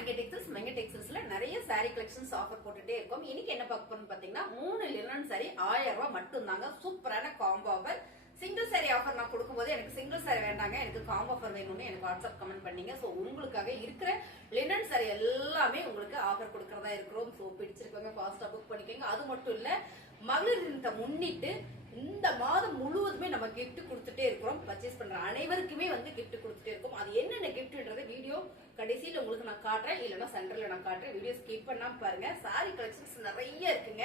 மங்க டெக்ஸ்டைல்ஸ்ல நிறைய saree collections offer போட்டுட்டே இருக்கோம். இன்னைக்கு என்ன பார்க்க போறோம்னு பாத்தீங்கன்னா 3 லினன் saree 1000 ரூபாய் மட்டும் தாங்க. சூப்பரான combo offer. Single saree offer நான் கொடுக்கும்போது எனக்கு சிங்கிள் saree வேண்டாங்க, எனக்கு காம்போ ஆஃபர் வேணும்னு எனக்கு வாட்ஸ்அப் கமெண்ட் பண்ணீங்க. சோ உங்களுக்காக இருக்கிற லினன் saree எல்லாமே உங்களுக்கு ஆஃபர் கொடுக்கறதா இருக்கிறோம். சோ பிடிச்சிருக்கவங்க ஃபாஸ்டா புக் பண்ணிக்கோங்க. அது மட்டும் இல்ல, மகளிர் தினத்தை முன்னிட்டு இந்த மாதம் முழுவதுமே நம்ம கிஃப்ட் கொடுத்துட்டே இருக்கிறோம். பர்ச்சேஸ் பண்ற அனைவருக்குமே கிஃப்ட் கொடுத்துட்டே இருக்கோம். அது என்னென்ன கிஃப்ட்ன்றது வீடியோ கடைசியில உங்களுக்கு நான் காட்டுறேன், இல்லைன்னா சென்டர்ல நான் காட்டுறேன். வீடியோ ஸ்கிப் பண்ணாம பாருங்க. சாரி கலெக்ஷன்ஸ் நிறைய இருக்குங்க.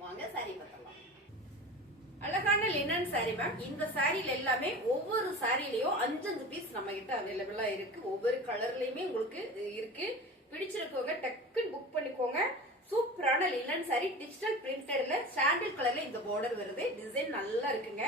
வாங்க சாரி பார்த்தலாம். அழகான லினன் சாரி மேம். இந்த சாரில எல்லாமே ஒவ்வொரு சாரிலயும் 5 பீஸ் நம்ம கிட்ட அவைலபிளா இருக்கு. ஒவ்வொரு கலர்லயுமே உங்களுக்கு இருக்கு. பிடிச்சிருக்கவங்க டக்குன்னு புக் பண்ணிக்கோங்க. சூப்பரான லினன் சாரி, டிஜிட்டல் பிரிண்டட்ல சாண்டில் கலர்ல இந்த பார்டர் வருது. டிசைன் நல்லா இருக்குங்க.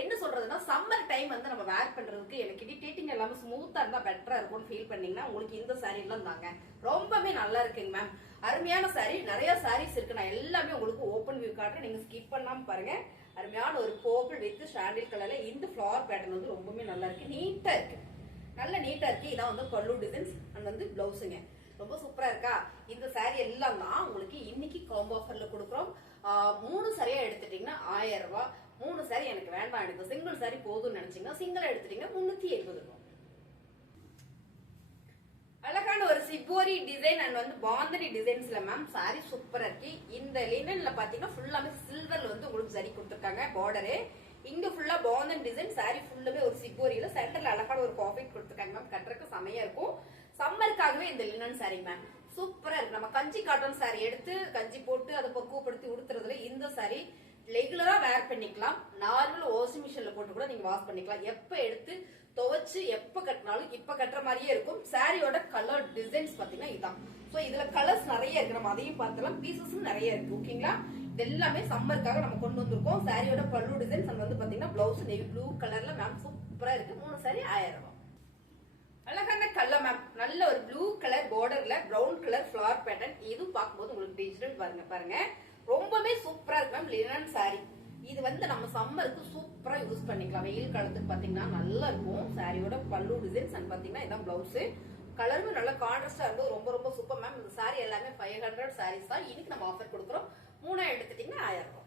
என்ன சொல்றதுன்னா, சம்மர் டைம் நம்ம வேர் பண்றதுக்கு எனக்கு இரிட்டேட்டிங் எல்லாமே ஸ்மூத்தா இருந்தா பெட்டரா இருக்கும்னு ஃபீல் பண்ணீங்கன்னா உங்களுக்கு இந்த சாரி எல்லாம் தாங்க. ரொம்பவே நல்லா இருக்குங்க மேம். அருமையான சாரி. நிறைய சாரீஸ் இருக்கு. நான் எல்லாமே உங்களுக்கு ஓபன் வியூ காட்டுறேன். நீங்க ஸ்கிப் பண்ணாம பாருங்க. அருமையான ஒரு பர்பிள் வித் சாண்டில் கலர்ல இந்த ஃபிளவர் பேட்டர்ன் ரொம்பவே நல்லா இருக்கு. நீட்டா இருக்கு, நல்ல நீட்டா இருக்கு. இதான் பல்லு டிசைன்ஸ் அண்ட் பிளவுஸுங்க. ரொம்ப சூப்பரா இருக்கா? இந்த சாரி எல்லாம் தான் உங்களுக்கு இன்னைக்கு காம்போ ஆஃபர்ல கொடுக்குறோம். 3 சாரியா எடுத்துட்டீங்கன்னா 1000 ரூபாய். 3 சாரி எனக்கு வேண்டாம், எனக்கு சிங்கிள் சாரி போதும்னு நினைச்சீங்கன்னா சிங்கிள் எடுத்துட்டீங்கன்னா 370 ரூபாய். அழகான ஒரு சிபோரி டிசைன் அண்ட் பாந்தனி டிசைன்ஸ்ல மேம் சாரி சூப்பரா இருக்கு. இந்த லினன்ல பாத்தீங்கன்னா ஃபுல்லாமே சில்வர்ல உங்களுக்கு சரி கொடுத்துருக்காங்க. பார்டரு இங்க ஃபுல்லா பாந்தன் டிசைன். சாரி ஃபுல்லாமே ஒரு சிபோரியில சென்டர்ல அழகான ஒரு பாக்கெட் கொடுத்துருக்காங்க மேம். கட்டுறதுக்கு செமையா இருக்கும். சம்மருக்காகவே இந்த லினன் சாரி மேம் சூப்பரா இருக்கு. நம்ம கஞ்சி காட்டன் சாரி எடுத்து கஞ்சி போட்டு அதை பக்குவப்படுத்தி உடுத்துறதுல இந்த சாரி ரெகுலரா வேர் பண்ணிக்கலாம். நார்மல் வாஷிங் மிஷின்ல போட்டு கூட நீங்க வாஷ் பண்ணிக்கலாம். எப்ப எடுத்து துவைச்சு எப்ப கட்டினாலும் இப்ப கட்டுற மாதிரியே இருக்கும். சாரியோட கலர் டிசைன்ஸ் பாத்தீங்கன்னா இதான். சோ இதுல கலர்ஸ் நிறைய இருக்கு. நம்ம அதையும் பார்த்தலாம். பீசஸும் நிறைய இருக்கு. ஓகேங்களா? இது எல்லாமே சம்மருக்காக நம்ம கொண்டு வந்திருக்கோம். சாரியோட பல்லு டிசைன்ஸ் பாத்தீங்கன்னா பிளவுஸ் நேவி ப்ளூ கலர்ல மேம் சூப்பரா இருக்கு. 3 சாரி 1000 ரூபாய். அழகான கலர் மேம். நல்ல ஒரு ப்ளூ கலர் பார்டர்ல பிரவுன் கலர் ஃபிளவர் பேட்டர்ன். இது பார்க்கும்போது உங்களுக்கு டிஜிட்டல் பாருங்க ரொம்பவே சூப்பரா இருக்கு மேம். லினன் சாரி இது நம்ம சம்மருக்கு சூப்பரா யூஸ் பண்ணிக்கலாம். வெயில் காலத்துக்கு பாத்தீங்கன்னா நல்லா இருக்கும். சாரியோட பல்லு டிசைன்ஸ் அண்ட் பாத்தீங்கன்னா இதான் பிளவுஸ். கலருமே நல்ல கான்ட்ராஸ்டா இருக்கும். ரொம்ப ரொம்ப சூப்பர் மேம். இந்த சாரி எல்லாமே 500 சாரீஸ் தான் இன்னைக்கு நம்ம ஆஃபர் கொடுக்குறோம். 3 எடுத்துட்டீங்கன்னா 1000 ரூபாய்.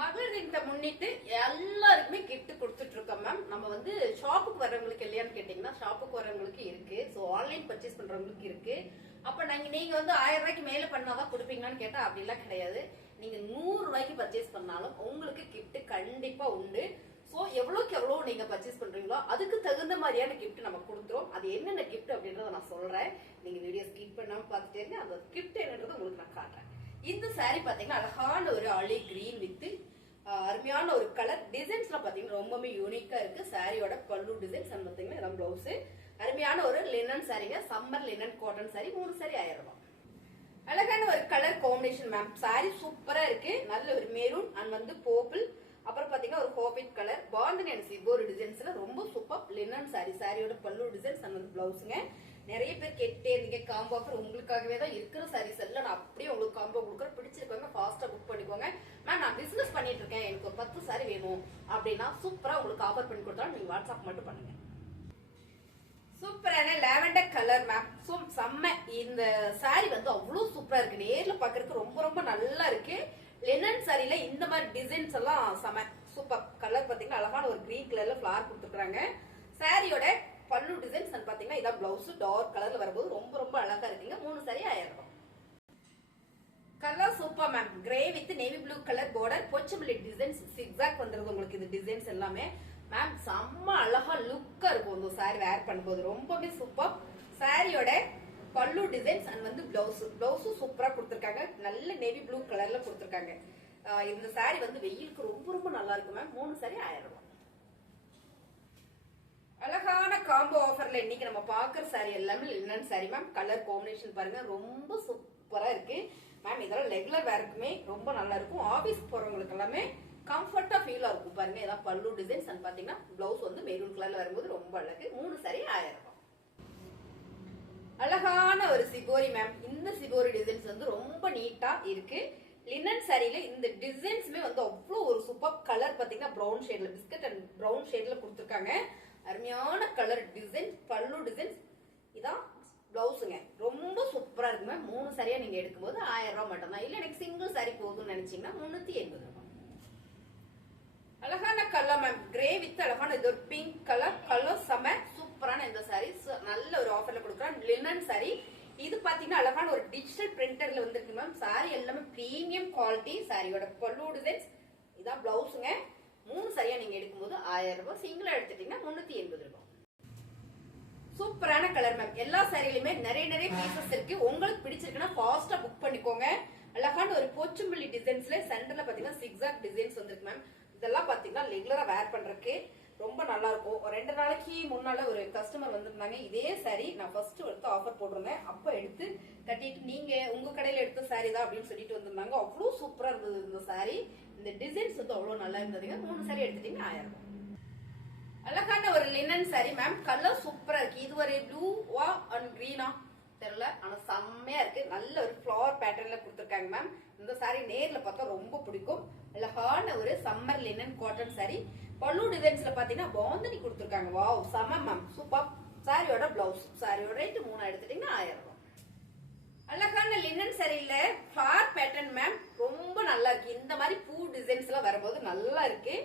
மகளிர் தினத்தை முன்னிட்டு எல்லாருக்குமே கிஃப்ட் கொடுத்துட்டு இருக்கோம் மேம். நம்ம ஷாப்புக்கு வர்றவங்களுக்கு இல்லையான்னு கேட்டீங்கன்னா ஷாப்புக்கு வர்றவங்களுக்கு இருக்கு. சோ ஆன்லைன் பர்ச்சேஸ் பண்றவங்களுக்கு இருக்கு. அப்ப நீங்க 1000 ரூபாய்க்கு மேல பண்ணாதான் கொடுப்பீங்களான்னு கேட்டா அப்படி எல்லாம் கிடையாது. நீங்க 100 ரூபாய்க்கு பர்ச்சேஸ் பண்ணாலும் உங்களுக்கு கிஃப்ட் கண்டிப்பா உண்டு. சோ எவ்வளவுக்கு எவ்வளவு நீங்க பர்ச்சேஸ் பண்றீங்களோ அதுக்கு தகுந்த மாதிரியான கிஃப்ட் நம்ம கொடுத்துரும். அது என்னென்ன கிஃப்ட் அப்படின்றத நான் சொல்றேன். நீங்க வீடியோ ஸ்கிப் பண்ணாம பார்த்துட்டே இருங்க. அந்த கிஃப்ட் என்னன்றது உங்களுக்கு நான் காட்டுறேன். இந்த சாரி பாத்தீங்கன்னா அழகான ஒரு ஆலி கிரீன் வித் அருமையான ஒரு கலர் டிசைன்ஸ்ல பாத்தீங்கன்னா ரொம்பவே யூனிக்கா இருக்கு. சாரியோட பல்லு டிசைன்ஸ் பாத்தீங்கன்னா இதான் பிளவுஸ். அருமையான ஒரு லினன் சாரிங்க. Summer linen cotton sorry. 3 sari 1000 ரூபாய். அழகான ஒரு கலர் காம்பினேஷன் மேம். சாரி சூப்பரா இருக்கு. நல்ல ஒரு மெரூன் அண்ட் பர்பிள், அப்புறம் பாத்தீங்கன்னா ஒரு ஹாபிட் கலர் பாந்தனி அண்ட் சிபோர் டிசைன்ஸ்ல ரொம்ப சூப்பர் லினன் சாரி. சாரியோட பல்லு டிசைன்ஸ் அண்ட் பிளவுஸ்ங்க. நிறைய பேர் கேட்டே இருந்தீங்க காம்போ ஆஃபர். உங்களுக்காகவே தான் இருக்கிற சாரீஸ் எல்லாம் நான் அப்படியே உங்களுக்கு காம்போ கொடுக்குறேன். பிடிச்சிருக்கோங்க ஃபாஸ்டா புக் பண்ணிக்கோங்க. மேம் நான் பிசினஸ் பண்ணிட்டு இருக்கேன், எனக்கு ஒரு 10 சாரி வேணும் அப்படின்னா சூப்பரா உங்களுக்கு ஆஃபர் பண்ணி கொடுத்தாலும் நீங்க வாட்ஸ்அப் மட்டும் பண்ணுங்க. சூப்பரான லாவெண்டர் கலர் மேம். செம்ம. இந்த சாரி அவ்வளவு சூப்பரா இருக்கு. நேர்ல பாக்குறதுக்கு ரொம்ப ரொம்ப நல்லா இருக்கு. லினன் சாரில இந்த மாதிரி டிசைன்ஸ் எல்லாம் செம சூப்பர். கலர் பாத்தீங்கன்னா அழகான ஒரு கிரீன் கலர்ல ஃபிளவர் கொடுத்துருக்காங்க. சாரியோட பல்லு டிசைன்ஸ் பாத்தீங்கன்னா இதான் பிளவுஸ். டார்க் கலர்ல வரும்போது ரொம்ப ரொம்ப அழகா இருக்குங்க. 3 சாரி 1000 ரூபாய். Colour super ma'am. Grey with navy blue colour border Pochampally designs zigzag வந்துருது உங்களுக்கு. இது டிசைன்ஸ் எல்லாமே மேம் செம்ம அழகா லுக்கா இருக்கும். இந்த சாரி வேர் பண்ணும்போது ரொம்பவே சூப்பர். சாரியோட பல்லு டிசைன்ஸ் அண்ட் பிளவுஸும் சூப்பரா கொடுத்துருக்காங்க. நல்ல நேவி ப்ளூ கலர்ல கொடுத்துருக்காங்க. இந்த சாரி வெயிலுக்கு ரொம்ப ரொம்ப நல்லா இருக்கும் மேம். 3 சாரி 1000 ரூபாய். அழகான காம்போ ஆஃபர்ல இன்னைக்கு நம்ம பாக்குற சாரி எல்லாமே linen sorry ma'am. Colour combination பாருங்க ரொம்ப சூப்பரா இருக்கு மேம். இதெல்லாம் ரெகுலர் வேருக்குமே ரொம்ப நல்லா இருக்கும். ஆபீஸ் போறவங்களுக்கு எல்லாமே கம்ஃபர்ட்டா ஃபீலா இருக்கும் பாருங்க. இதான் பல்லு டிசைன்ஸ் அண்ட் பாத்தீங்கன்னா பிளவுஸ் மெரூன் கலர்ல வரும்போது ரொம்ப அழகு. 3 சாரி 1000 ரூபாய். அழகான ஒரு சிபோரி மேம். இந்த சிபோரி டிசைன்ஸ் ரொம்ப நீட்டா இருக்கு. லினன் சாரியில இந்த டிசைன்ஸ்மே அவ்வளவு ஒரு சூப்பர். கலர் பாத்தீங்கன்னா பிரவுன் ஷேட்ல பிஸ்கட் அண்ட் பிரவுன் ஷேட்ல கொடுத்துருக்காங்க. அருமையான கலர் டிசைன். பல்லு டிசைன்ஸ் இதான் நீங்க எடுக்கும்போது 1000 ரூபாய் மட்டும் தான். இல்ல எனக்கு சிங்கிள் சாரி போதும்னு நினைச்சீங்கன்னா 380 ரூபாய். அழகான கலர் மேம், கிரே வித் அழகான இது ஒரு பிங்க் கலர் செம சூப்பரான இந்த சாரி நல்ல ஒரு ஆஃபர்ல கொடுக்குறோம். லினன் சாரி இது பாத்தீங்கன்னா அழகான ஒரு டிஜிட்டல் பிரிண்டர்ல வந்திருக்கு மேம். சாரி எல்லாமே பிரீமியம் குவாலிட்டி. சாரியோட பல்லு டிசைன்ஸ் இதான் பிளவுஸுங்க. 3 சரியா நீங்க எடுக்கும்போது 1000 ரூபாய், சிங்கிளா எடுத்துட்டீங்கன்னா 380 ரூபாய். சூப்பரான கலர் மேம். எல்லா சாரிலுமே நிறைய பீசஸ் இருக்கு. உங்களுக்கு பிடிச்சிருக்குன்னா ஃபாஸ்டா புக் பண்ணிக்கோங்க. அழகான ஒரு போச்சம்பள்ளி டிசைன்ஸ்ல சென்டர்ல பாத்தீங்கன்னா சிக்ஸாக் டிசைன்ஸ் வந்திருக்கு மேம். இதெல்லாம் பாத்தீங்கன்னா ரெகுலரா வேர் பண்றதுக்கு ரொம்ப நல்லா இருக்கும். 2 நாளைக்கு முன்னால ஒரு கஸ்டமர் வந்திருந்தாங்க. இதே சாரி நான் ஃபர்ஸ்ட் எடுத்து ஆஃபர் போட்டிருந்தேன். அப்ப எடுத்து கட்டிட்டு நீங்க உங்க கடையில எடுத்த சாரி தான் அப்படின்னு சொல்லிட்டு வந்திருந்தாங்க. அவ்வளவு சூப்பரா இருந்தது இந்த சாரி. இந்த டிசைன்ஸ் வந்து அவ்வளவு நல்லா இருந்ததுங்க. 3 சாரி எடுத்துட்டீங்கன்னா 1000 ரூபாய். அழகான ஒரு லினன் சாரி மேம். கலர் சூப்பரா இருக்கு. இது ஒரு ப்ளூவா அண்ட் கிரீனா தெரியல, ஆனா செம்மையா இருக்கு. நல்ல ஒரு ஃபிளவர் பேட்டர்ன்ல கொடுத்திருக்காங்க மேம். இந்த சாரி நேர்ல பார்த்தா ரொம்ப பிடிக்கும். அழகான ஒரு சம்மர் லினன் காட்டன் சாரி. பல்லு டிசைன்ஸ்ல பாத்தீங்கன்னா பாந்தனி கொடுத்திருக்காங்க. வாவ் செம மேம், சூப்பர். சாரியோட பிளவுஸ், சாரியோட ரேட் 3 எடுத்துட்டீங்கன்னா 1000 ரூபாய். அழகான லினன் சாரியில ஃபிளவர் பேட்டர்ன் மேம், ரொம்ப நல்லா இருக்கு. இந்த மாதிரி பூ டிசைன்ஸ் எல்லாம் வரும்போது நல்லா இருக்கு.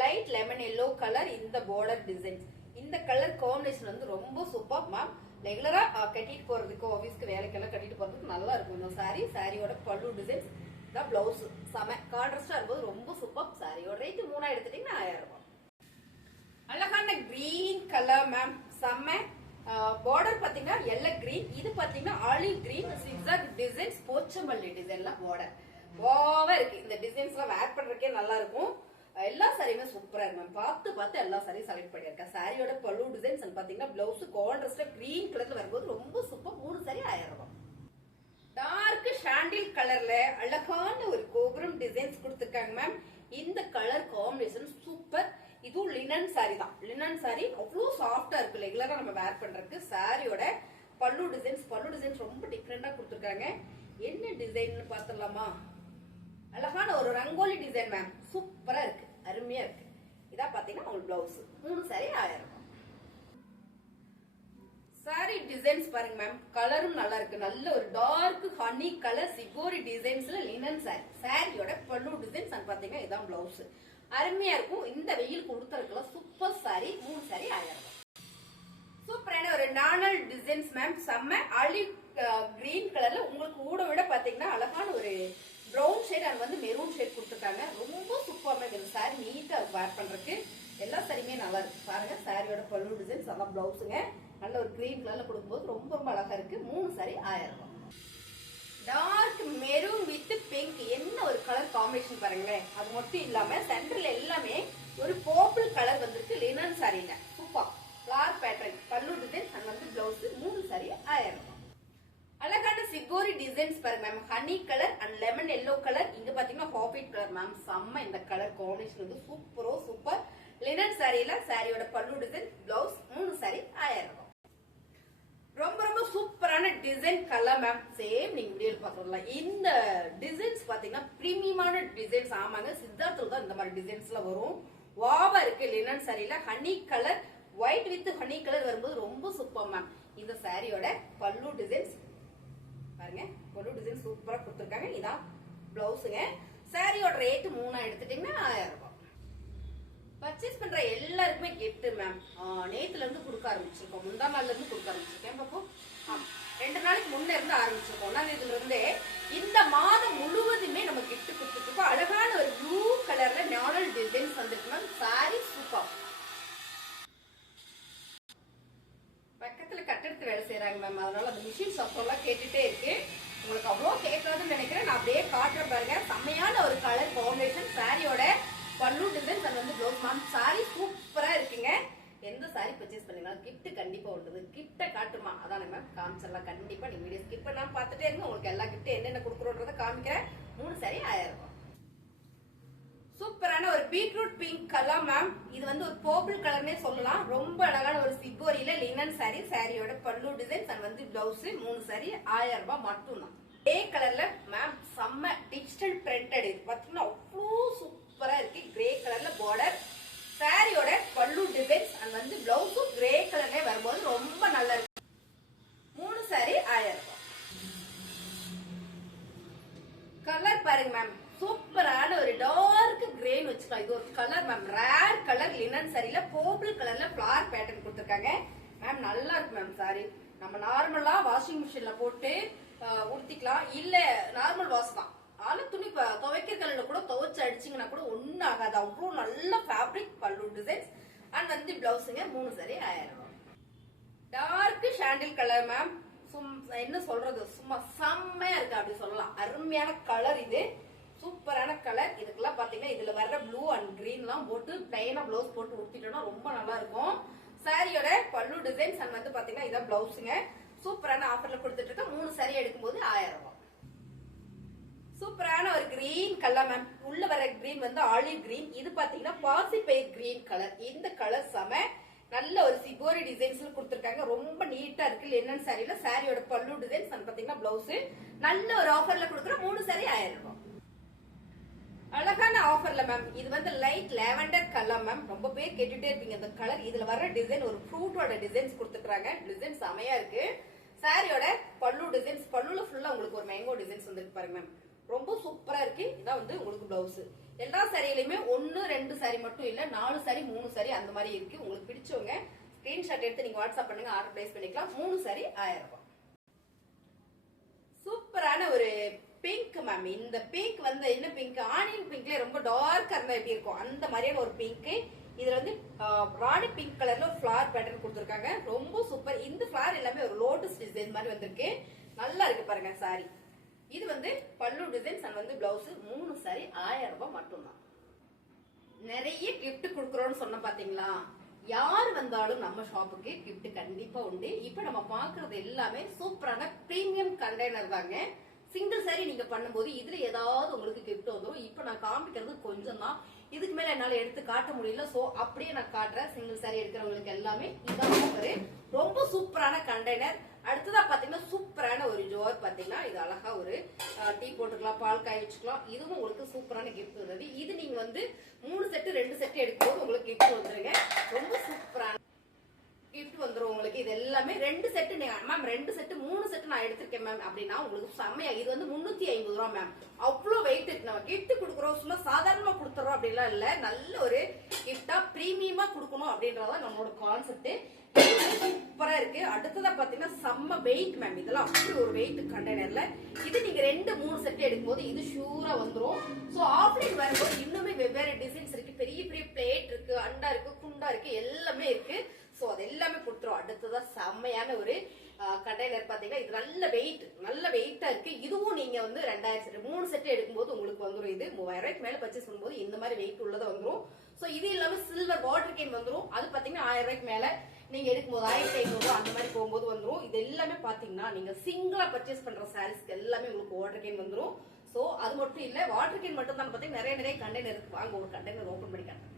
லைட் லெமன் எல்லோ கலர் இந்த பார்டர் டிசைன்ஸ், இந்த கலர் காம்பினேஷன் வந்து ரொம்ப சூப்பர் மேம். ரெகுலரா கட்டிட்டு போறதுக்கு ஆபீஸ்க்கு வேலைக்கெல்லாம் கட்டிட்டு போறதுக்கு நல்லா இருக்கும் இந்த சாரி. சாரியோட பல்லு டிசைன்ஸ் தான் பிளவுஸ் செம கான்ட்ராஸ்டா இருக்கும்போது ரொம்ப சூப்பர். சாரியோட ரேட் 3 எடுத்துட்டீங்கன்னா 1000 ரூபாய். அழகான கிரீன் கலர் மேம், செம பார்டர் பாத்தீங்கன்னா எல்லோ கிரீன். இது பாத்தீங்கன்னா ஆலிவ் கிரீன் சிக்ஸாக் டிசைன்ஸ் போச்சம்பள்ளி டிசைன்ல பார்டர் வாவா இருக்கு. இந்த டிசைன்ஸ் எல்லாம் வேர் பண்றதுக்கே நல்லா இருக்கும். எல்லா சாரியுமே சூப்பரா இருக்கு மேம். பார்த்து எல்லா சாரியும் செலக்ட் பண்ணிருக்கேன். சாரியோட பல்லு டிசைன்ஸ் பாத்தீங்கன்னா பிளவுஸ் கான்ட்ராஸ்ட்ல கிரீன் கலர்ல வரும்போது ரொம்ப சூப்பர். 3 சாரி 1000 ரூபாய். டார்க் சாண்டில் கலர்ல அழகான ஒரு கோபுரம் டிசைன்ஸ் கொடுத்திருக்காங்க மேம். இந்த கலர் காம்பினேஷன் சூப்பர். இதுவும் லினன் சாரி தான். லினன் சாரி அவ்வளவு சாஃப்டா இருக்கு. ரெகுலரா நம்ம வேர் பண்றதுக்கு. சாரியோட பல்லு டிசைன்ஸ் ரொம்ப டிஃபரெண்டா கொடுத்திருக்காங்க. என்ன டிசைன் பாத்துடலாமா? அழகான ஒரு ரங்கோலி டிசைன் மேம், சூப்பரா இருக்கு, அருமையா இருக்கு. இதா பாத்தீங்கன்னா உங்களுக்கு பிளவுஸ். 3 சாரி 1000 ரூபாய். சாரி டிசைன்ஸ் பாருங்க மேம், கலரும் நல்லா இருக்கு. நல்ல ஒரு டார்க் ஹனி கலர் சிகோரி டிசைன்ஸ்ல லினன் சாரி. சாரியோட பல்லு டிசைன்ஸ் பாத்தீங்கன்னா இதான் பிளவுஸ். அருமையா இருக்கும். இந்த வெயில் கொடுத்ததுக்குலாம் சூப்பர் சாரி. 3 சாரி 1000 ரூபாய். சூப்பரான ஒரு நானல் டிசைன்ஸ் மேம், செம்ம ஆலிவ் கிரீன் கலர்ல உங்களுக்கு கூட விட பாத்தீங்கன்னா அழகான ஒரு ப்ரௌன் ஷேட் அண்ட் வந்து மெரூன் ஷேட் கொடுத்துருக்காங்க. ரொம்ப சூப்பராக இந்த சாரி நீட்டா வேர் பண்றதுக்கு. எல்லா சாரியுமே நல்லா இருக்கு பாருங்க. சாரியோட பல்லு டிசைன்ஸ் எல்லாம் பிளவுஸுங்க நல்ல ஒரு கிரீன் கலர்ல கொடுக்கும்போது ரொம்ப அழகா இருக்கு. 3 சாரி 1000 ரூபாய். டார்க் மெரூன் வித் பிங்க், என்ன ஒரு கலர் காம்பினேஷன் பாருங்களேன். அது மட்டும் இல்லாம சென்டர்ல எல்லாமே ஒரு பர்பிள் கலர் வந்திருக்கு லினன் சாரில. சூப்பர் ஃபிளவர் பேட்டர்ன் பல்லு டிசைன் அண்ட் வந்து பிளவுஸ். 3 சாரி 1000 ரூபாய். அழகான சிகோரி டிசைன்ஸ் பாருங்க ma'am. Honey colour and lemon yellow colour. இங்க பாத்தீங்கன்னா ஹாஃபைட் கலர் மேம். செம்ம இந்த கலர் காம்பினேஷன் வந்து சூப்பர். லினன் சாரியில சாரியோட பல்லு டிசைன் பிளவுஸ். 3 சாரி 1000 ரூபாய். ரொம்ப சூப்பரான டிசைன் கலர் மேம். சேம் நீங்க வீடியோல பாக்கலாம். இந்த டிசைன்ஸ் பாத்தீங்கன்னா பிரீமியமான டிசைன்ஸ். ஆமாங்க, சித்தார்த்தில் தான் இந்த மாதிரி டிசைன்ஸ்ல வரும். வாவா இருக்கு. லினன் சாரியில honey colour white with honey colour வரும்போது ரொம்ப சூப்பர் மேம். இந்த சாரியோட பல்லு டிசைன்ஸ் பாருங்க. பல்லு டிசைன் சூப்பரா கொடுத்திருக்காங்க. இதான் பிளவுஸுங்க. சாரியோட ரேட் 3 எடுத்துட்டீங்கன்னா 1000 ரூபாய். பர்ச்சேஸ் பண்ற எல்லாருக்குமே கிஃப்ட் மேம். நேத்துல இருந்து கொடுக்க ஆரம்பிச்சிருக்கோம். முந்தா நாள்ல இருந்து கொடுக்க ஆரம்பிச்சிருக்கேன். பாப்போம் 2 நாளைக்கு முன்ன இருந்து ஆரம்பிச்சிருக்கோம். 1ஆம் தேதியில இருந்தே இந்த மாதம் முழுவதுமே நம்ம கிஃப்ட் கொடுத்துட்டு இருக்கோம். அழகான ஒரு ப்ளூ கலர்ல நானல் டிசைன்ஸ் வந்துருக்கு மேம். Sorry super. பக்கத்துல கட்டடத்துல வேலை செய்யறாங்க மேம். அதனால அந்த மிஷின் சத்தம் எல்லாம் கேட்டுட்டே இருக்கு. உங்களுக்கு அவ்வளவு கேட்காதுன்னு நினைக்கிறேன். நான் அப்படியே காட்டுறேன் பாருங்க. செம்மையான ஒரு கலர் காம்பினேஷன். சாரியோட பல்லு டிசைன்ஸ் அது வந்து ப்ளவுஸ் மேம். சாரி சூப்பரா இருக்குங்க. எந்த சாரி பர்ச்சேஸ் பண்ணீங்கன்னா கிஃப்ட் கண்டிப்பா உண்டு. கிஃப்ட காட்டுமா? அதானே மேம், காமிச்சிடலாம். கண்டிப்பா நீங்க வீடியோ ஸ்கிப் பண்ணாம பார்த்துட்டே இருங்க. உங்களுக்கு எல்லா கிஃப்ட் என்னென்ன கொடுக்குறோன்றத காமிக்கிறேன். 3 சாரி 1000 ரூபாய். சூப்பரான ஒரு பீட்ரூட் பிங்க் கலர் மேம். இது வந்து ஒரு பர்பிள் கலர்னே சொல்லலாம். ரொம்ப அழகான ஒரு சிகோரியில லினன் சாரி. சாரியோட பல்லு டிசைன்ஸ் அண்ட் வந்து பிளவுஸ். 3 சாரி 1000 ரூபாய் மட்டும் தான். கிரே கலர்ல மேம், செம்ம டிஜிட்டல் பிரிண்டட். இது பாத்தீங்கன்னா அவ்வளோ சூப்பரா இருக்கு. கிரே கலர்ல பார்டர். சாரியோட பல்லு டிசைன்ஸ் அண்ட் வந்து பிளவுஸும் கிரே கலர்ல வரும்போது ரொம்ப நல்லா இருக்கு. 3 சாரி 1000 ரூபாய். பாருங்க மேம், சூப்பரான ஒரு டார்க் கிரேன்னு வச்சுக்கலாம். இது ஒரு colour ma'am, rare colour linen சாரில பர்பிள் கலர்ல ஃபிளவர் பேட்டர்ன் கொடுத்துருக்காங்க மேம். நல்லா இருக்கு மேம் சாரி. நம்ம நார்மலா வாஷிங் மிஷின்ல போட்டு உடுத்திக்கலாம், இல்ல நார்மல் வாஷ் தான். ஆனா துணி துவைக்கிற கல்லுல கூட துவைச்சு அடிச்சிங்கன்னா கூட ஒன்னும் ஆகாது. அவ்வளோ நல்ல ஃபேப்ரிக், பல்லு டிசைன்ஸ் அண்ட் வந்து பிளவுஸுங்க. 3 சாரி 1000 ரூபாய். டார்க் சாண்டில் கலர் மேம், என்ன சொல்றது, சும்மா செம்மையா இருக்கு அப்படி சொல்லலாம். அருமையான கலர் இது, சூப்பரான கலர். இதுக்கெல்லாம் பாத்தீங்கன்னா இதுல வர்ற ப்ளூ அண்ட் கிரீன் எல்லாம் போட்டு பிளைனா பிளவுஸ் போட்டு உடுத்திட்டோம்னா ரொம்ப நல்லா இருக்கும். சாரியோட பல்லு டிசைன்ஸ் அண்ட் வந்து பாத்தீங்கன்னா இதான் பிளவுஸுங்க. சூப்பரான ஆஃபர்ல கொடுத்துட்டு இருக்க. 3 சாரி எடுக்கும்போது 1000 ரூபாய். சூப்பரான ஒரு கிரீன் கலர் மேம். உள்ள வர கிரீன் வந்து ஆலிவ் கிரீன். இது பாத்தீங்கன்னா பாசிப்பயிர் கிரீன் கலர். இந்த கலர் செம நல்ல ஒரு சிகோரி டிசைன்ஸ்ல கொடுத்திருக்காங்க. ரொம்ப நீட்டா இருக்கு லினன் சாரில. சாரியோட பல்லு டிசைன்ஸ் அண்ட் பாத்தீங்கன்னா பிளவுஸ் நல்ல ஒரு ஆஃபர்ல கொடுக்குற. 3 சாரி 1000 ரூபாய். அழகான ஆஃபர்ல மேம். இது வந்து லைட் லாவெண்டர் கலர் மேம். ரொம்ப பேர் கேட்டுட்டே இருப்பீங்க இந்த கலர். இதுல வர டிசைன் ஒரு ஃப்ரூட்டோட டிசைன்ஸ் கொடுத்துருக்காங்க. டிசைன் செமையா இருக்கு. சாரியோட பல்லு டிசைன்ஸ், பல்லுல ஃபுல்லா உங்களுக்கு ஒரு மேங்கோ டிசைன்ஸ் வந்துருக்கு பாருங்க மேம். ரொம்ப சூப்பரா இருக்கு. இதான் வந்து உங்களுக்கு பிளவுஸ். எல்லா சாரியிலுமே 1 2 சாரி மட்டும் இல்ல, 4 சாரி 3 சாரி அந்த மாதிரி இருக்கு. உங்களுக்கு பிடிச்சவங்க ஸ்கிரீன்ஷாட் எடுத்து நீங்க வாட்ஸ்அப் பண்ணுங்க, ஆர்டர் பிளேஸ் பண்ணிக்கலாம். 3 சாரி 1000 ரூபாய். சூப்பரான ஒரு பிங்க் மேம். இந்த பிங்க் வந்து என்ன பிங்க், ஆனியன் பிங்க்ல ரொம்ப டார்க்கா இருந்தா எப்படி இருக்கும் அந்த மாதிரியான ஒரு பிங்க். இதுல வந்து ராணி பிங்க் கலர்ல ஒரு ஃபிளவர் பேட்டர்ன் கொடுத்துருக்காங்க. ரொம்ப சூப்பர். இந்த ஃபிளவர் எல்லாமே ஒரு லோட்டஸ் டிசைன் மாதிரி வந்திருக்கு. நல்லா இருக்கு பாருங்க சாரி. இது வந்து பல்லு டிசைன்ஸ் அண்ட் வந்து பிளவுஸ். 3 சாரி 1000 ரூபாய் மட்டும்தான். நிறைய கிஃப்ட் கொடுக்கறோம்னு சொன்ன பாத்தீங்களா. யார் வந்தாலும் நம்ம ஷாப்புக்கு கிஃப்ட் கண்டிப்பா உண்டு. இப்ப நம்ம பாக்குறது எல்லாமே சூப்பரான பிரீமியம் கண்டெய்னர் தாங்க. சிங்கிள் சாரி நீங்க பண்ணும்போது இதுல ஏதாவது உங்களுக்கு கிஃப்ட் வந்துடும். இப்ப நான் காமிக்கிறது கொஞ்சம் தான், இதுக்கு மேல என்னால எடுத்து காட்ட முடியல. சோ அப்படியே நான் காட்டுறேன். சிங்கிள் சாரி எடுக்கிறவங்களுக்கு எல்லாமே இதான் ஒரு ரொம்ப சூப்பரான கண்டெய்னர். அடுத்ததா பாத்தீங்கன்னா சூப்பரான ஒரு ஜோர். பாத்தீங்கன்னா இது அழகா ஒரு டீ போட்டுக்கலாம், பால் காய வச்சுக்கலாம். இதுவும் உங்களுக்கு சூப்பரான கிஃப்ட் வருது. இது நீங்க வந்து 3 செட்டு 2 செட்டு எடுக்கும்போது உங்களுக்கு கிஃப்ட் வந்துருங்க. ரொம்ப சூப்பரான கிஃப்ட் வந்துரும் உங்களுக்கு. இது எல்லாமே 2 செட்டு மேம், 2 செட்டு 3 செட்டு நான் எடுத்திருக்கேன் மேம் அப்படின்னா உங்களுக்கு செம்மையா. இது வந்து 350 ரூபாய் மேம். அவ்வளவு வெயிட் இருக்கு. நம்ம கிஃப்ட் கொடுக்குறோம், சும்மா சாதாரணமா கொடுத்துறோம் அப்படிலாம் இல்ல. நல்ல ஒரு கிஃப்டா பிரீமியமா கொடுக்கணும் அப்படின்றதான் நம்மளோட கான்செப்ட். சூப்பரா இருக்கு. அடுத்ததா பாத்தீங்கன்னா செம்ம வெயிட் மேம். இதெல்லாம் அப்படி ஒரு வெயிட் கண்டெய்னர்ல. இது நீங்க 2 3 செட் எடுக்கும்போது இது ஷூரா வந்துரும். சோ ஆஃப்லைன் வரும்போது இன்னுமே வெவ்வேறு டிசைன்ஸ் இருக்கு. பெரிய பெரிய பிளேட் இருக்கு, அண்டா இருக்கு, குண்டா இருக்கு, எல்லாமே இருக்கு. சோ அது எல்லாமே கொடுத்துரும். அடுத்ததா செம்மையான ஒரு கண்டெய்னர் பாத்தீங்கன்னா இது நல்ல வெயிட்டா இருக்கு. இதுவும் நீங்க வந்து 2000 செட் 3 செட் எடுக்கும்போது உங்களுக்கு வந்துரும். இது 3000 ரூபாய்க்கு மேல பர்ச்சேஸ் பண்ணும்போது இந்த மாதிரி வெயிட் உள்ளதா வந்துரும். சோ இது இல்லாம சில்வர் வாட்டர் கேன் வந்துரும். அது பாத்தீங்கன்னா 1000 ரூபாய்க்கு மேல நீங்க எடுக்கும்போது 1500 அந்த மாதிரி போகும்போது வந்துரும். இது எல்லாமே பாத்தீங்கன்னா நீங்க சிங்கிளா பர்ச்சேஸ் பண்ற சாரீஸ்க்கு எல்லாமே உங்களுக்கு வாட்டர் கேன் வந்துரும். சோ அது மட்டும் இல்ல, வாட்டர் கேன் மட்டும் தான் பாத்தீங்கன்னா நிறைய கண்டெய்னர் இருக்கு. வாங்க ஒரு கண்டெய்னர் ஓபன் பண்ணி காட்டுறேன்.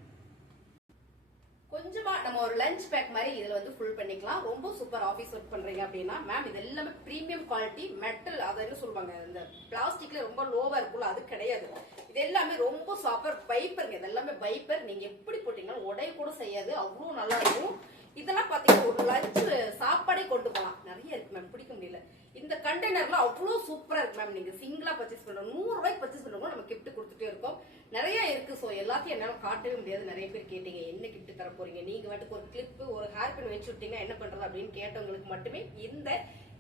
கொஞ்சமா நம்ம ஒரு லஞ்ச் பேக் மாதிரி இதுல வந்து ஃபுல் பண்ணிக்கலாம். ரொம்ப சூப்பர். ஆபீஸ் ஒர்க் பண்றீங்க அப்படின்னா மேம் இது எல்லாமே பிரீமியம் குவாலிட்டி மெட்டல். அதை என்ன சொல்லுவாங்க, இந்த பிளாஸ்டிக்ல ரொம்ப லோவா இருக்கும்ல, அது கிடையாது. இது எல்லாமே ரொம்ப சூப்பர் பைப்பருங்க. இது எல்லாமே பைப்பர். நீங்க எப்படி போட்டீங்கன்னா உடைய கூட செய்யாது, அவ்வளவு நல்லா இருக்கும். இதெல்லாம் பாத்தீங்கன்னா ஒரு லஞ்ச் சாப்பாடே கொண்டு போகலாம். நிறைய இருக்கு மேம், பிடிக்க முடியல. இந்த கண்டெய்னர்ல அவ்வளவு சூப்பரா இருக்கு மேம். நீங்க சிங்கிளா பர்ச்சேஸ் பண்றோம், 100 ரூபாய்க்கு பர்ச்சேஸ் பண்றோம், நம்ம கிஃப்ட் கொடுத்துட்டே இருக்கோம். நிறைய இருக்கு. சோ எல்லாத்தையும் என்னால காட்டவே முடியாது. நிறைய பேர் கேட்டீங்க என்ன கிஃப்ட் தர போறீங்க, நீங்க வாட்டுக்கு ஒரு கிளிப் ஒரு ஹேர் பின் வச்சு விட்டீங்க என்ன பண்றது அப்படின்னு கேட்டவங்களுக்கு மட்டுமே இந்த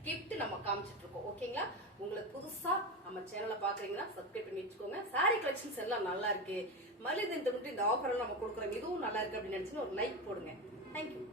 கிஃப்ட் நம்ம காமிச்சிட்டு இருக்கோம். ஓகேங்களா. உங்களுக்கு புதுசா நம்ம சேனலை பாக்குறீங்கன்னா சப்ஸ்கிரைப் பண்ணி வச்சுக்கோங்க. சாரி கலெக்ஷன்ஸ் எல்லாம் நல்லா இருக்கு. மலிது இந்த ஆஃபர் எல்லாம் நம்ம கொடுக்குறோம், இதுவும் நல்லா இருக்கு அப்படின்னு நினைச்சுன்னு ஒரு லைக் போடுங்க. தேங்க்யூ.